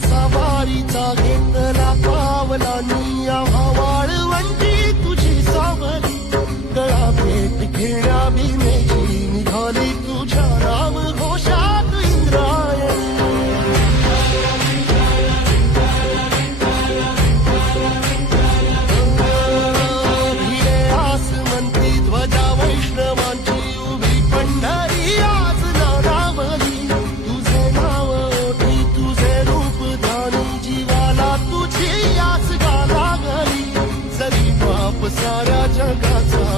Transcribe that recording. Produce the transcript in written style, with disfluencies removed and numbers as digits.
सवारीचा घेतला पावलांनी वाळवंटी तुझी सावली गळा भेट घेण्या भीमेची निघाली तुझ्या राम घोषात इंद्रायणी भिडे आसमंती ध्वजा वैष्णवांची उभी पंढरी आज नारावली तुझे नाव ओठी तुझे रूप जीवाला तुझी याच गाला गली जरी बाप साऱ्या जगाचा